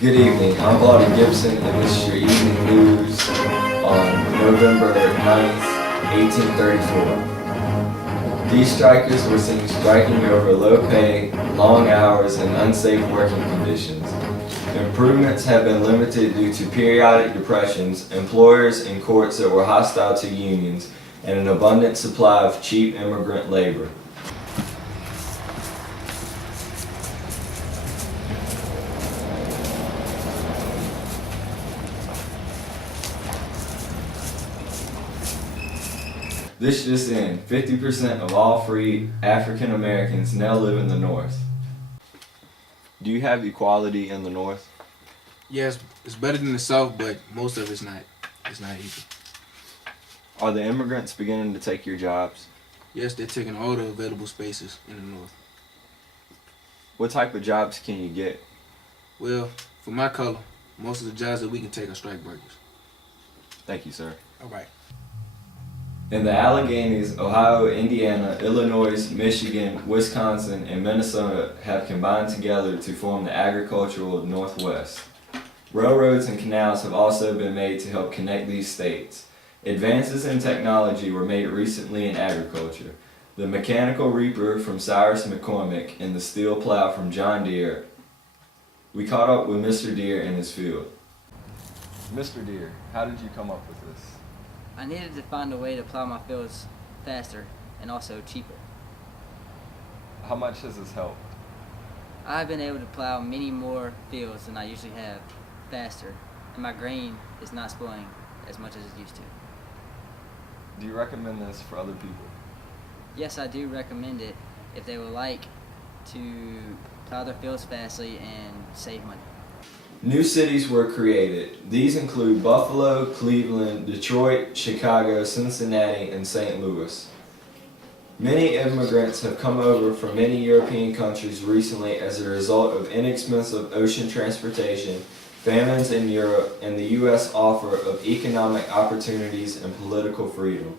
Good evening, I'm Bobby Gibson and this is your evening news on November 9th, 1834. These strikers were seen striking over low pay, long hours, and unsafe working conditions. Improvements have been limited due to periodic depressions, employers and courts that were hostile to unions, and an abundant supply of cheap immigrant labor. This just in, 50% of all free African Americans now live in the North. Do you have equality in the North? Yes, it's better than the South, but most of it's not. It's not equal. Are the immigrants beginning to take your jobs? Yes, they're taking all the available spaces in the North. What type of jobs can you get? Well, for my color, most of the jobs that we can take are strike breakers. Thank you, sir. All right. In the Alleghenies, Ohio, Indiana, Illinois, Michigan, Wisconsin, and Minnesota have combined together to form the agricultural Northwest. Railroads and canals have also been made to help connect these states. Advances in technology were made recently in agriculture. The mechanical reaper from Cyrus McCormick and the steel plow from John Deere. We caught up with Mr. Deere in his field. Mr. Deere, how did you come up with this? I needed to find a way to plow my fields faster and also cheaper. How much has this helped? I've been able to plow many more fields than I usually have faster, and my grain is not spoiling as much as it used to. Do you recommend this for other people? Yes, I do recommend it if they would like to plow their fields fastly and save money. New cities were created. These include Buffalo, Cleveland, Detroit, Chicago, Cincinnati, and St. Louis. Many immigrants have come over from many European countries recently as a result of inexpensive ocean transportation, famines in Europe, and the U.S. offer of economic opportunities and political freedom.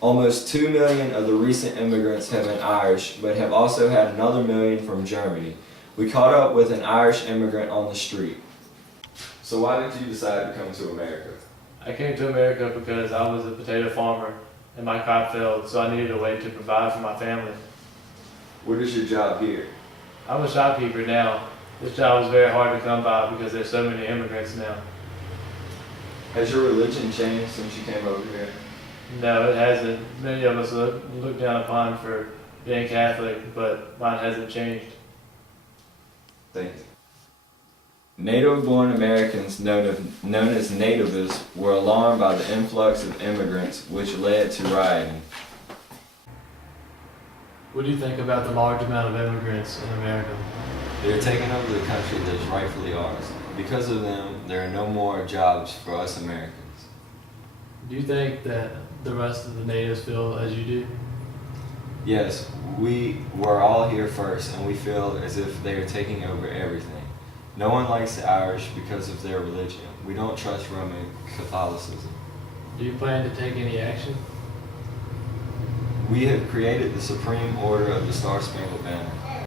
Almost 2 million of the recent immigrants have been Irish, but have also had another million from Germany. We caught up with an Irish immigrant on the street. So why did you decide to come to America? I came to America because I was a potato farmer and my crop failed, so I needed a way to provide for my family. What is your job here? I'm a shopkeeper now. This job is very hard to come by because there's so many immigrants now. Has your religion changed since you came over here? No, it hasn't. Many of us look down upon for being Catholic, but mine hasn't changed. Thank you. Native-born Americans, known as nativists, were alarmed by the influx of immigrants, which led to rioting. What do you think about the large amount of immigrants in America? They're taking over the country that's rightfully ours. Because of them, there are no more jobs for us Americans. Do you think that the rest of the natives feel as you do? Yes, we were all here first, and we feel as if they are taking over everything. No one likes the Irish because of their religion. We don't trust Roman Catholicism. Do you plan to take any action? We have created the Supreme Order of the Star-Spangled Banner.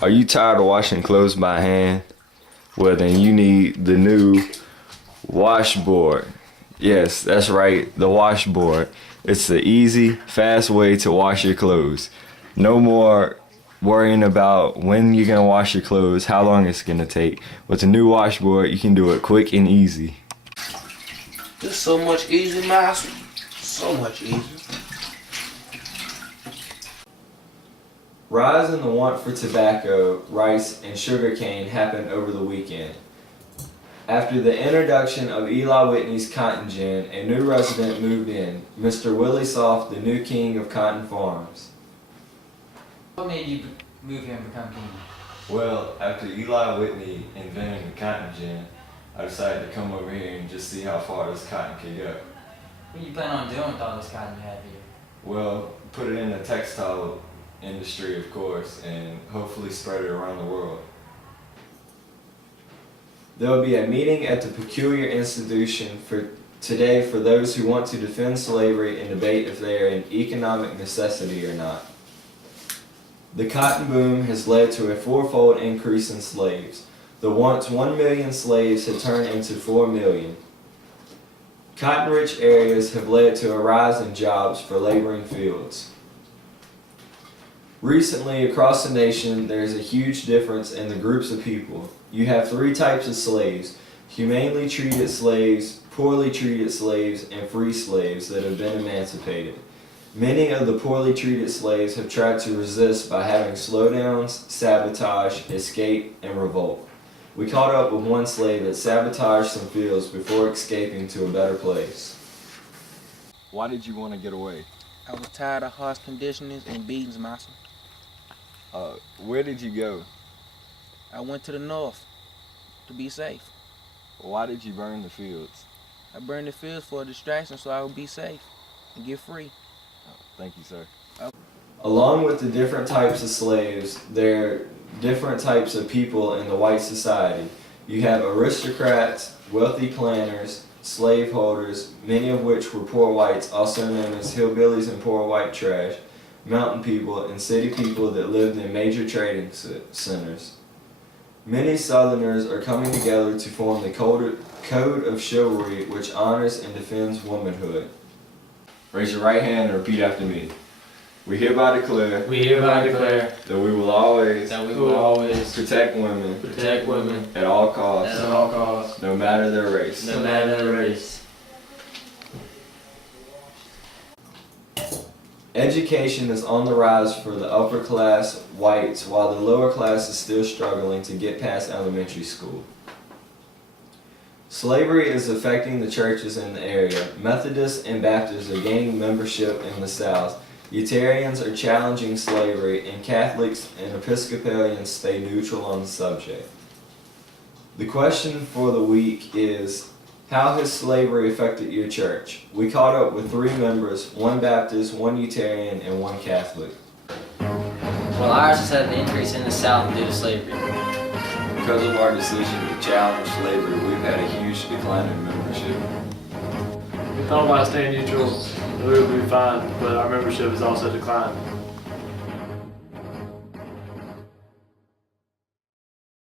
Are you tired of washing clothes by hand? Well, then you need the new washboard. Yes, that's right, the washboard. It's the easy, fast way to wash your clothes. No more worrying about when you're gonna wash your clothes, how long it's gonna take. With the new washboard, you can do it quick and easy. It's so much easier, Master. So much easier. Rise in the want for tobacco, rice, and sugarcane happened over the weekend. After the introduction of Eli Whitney's cotton gin, a new resident moved in, Mr. Willie Soft, the new king of cotton farms. What made you move here and become king? Well, after Eli Whitney invented the cotton gin, I decided to come over here and just see how far this cotton could go. What do you plan on doing with all this cotton you have here? Well, put it in the textile industry, of course, and hopefully spread it around the world. There will be a meeting at the Peculiar Institution today for those who want to defend slavery and debate if they are an economic necessity or not. The cotton boom has led to a fourfold increase in slaves. The once 1 million slaves had turned into 4 million. Cotton-rich areas have led to a rise in jobs for laboring fields. Recently, across the nation, there is a huge difference in the groups of people. You have 3 types of slaves: humanely treated slaves, poorly treated slaves, and free slaves that have been emancipated. Many of the poorly treated slaves have tried to resist by having slowdowns, sabotage, escape, and revolt. We caught up with one slave that sabotaged some fields before escaping to a better place. Why did you want to get away? I was tired of harsh conditions and beatings, master. Where did you go? I went to the north to be safe. Why did you burn the fields? I burned the fields for a distraction so I would be safe and get free. Thank you, sir. Along with the different types of slaves, there are different types of people in the white society. You have aristocrats, wealthy planters, slaveholders, many of which were poor whites, also known as hillbillies and poor white trash, mountain people, and city people that lived in major trading centers. Many Southerners are coming together to form the Code of Chivalry, which honors and defends womanhood. Raise your right hand and repeat after me. We hereby declare We hereby declare that we will always we will always protect women protect women at all costs, at all costs, no matter their race. no matter their race. Education is on the rise for the upper class whites, while the lower class is still struggling to get past elementary school. Slavery is affecting the churches in the area. Methodists and Baptists are gaining membership in the South. Unitarians are challenging slavery, and Catholics and Episcopalians stay neutral on the subject. The question for the week is, how has slavery affected your church? We caught up with 3 members, 1 Baptist, 1 Unitarian, and 1 Catholic. Well, ours has had an increase in the South due to slavery. Because of our decision to challenge slavery, we've had a huge decline in membership. We thought about staying neutral, we would be fine, but our membership has also declined.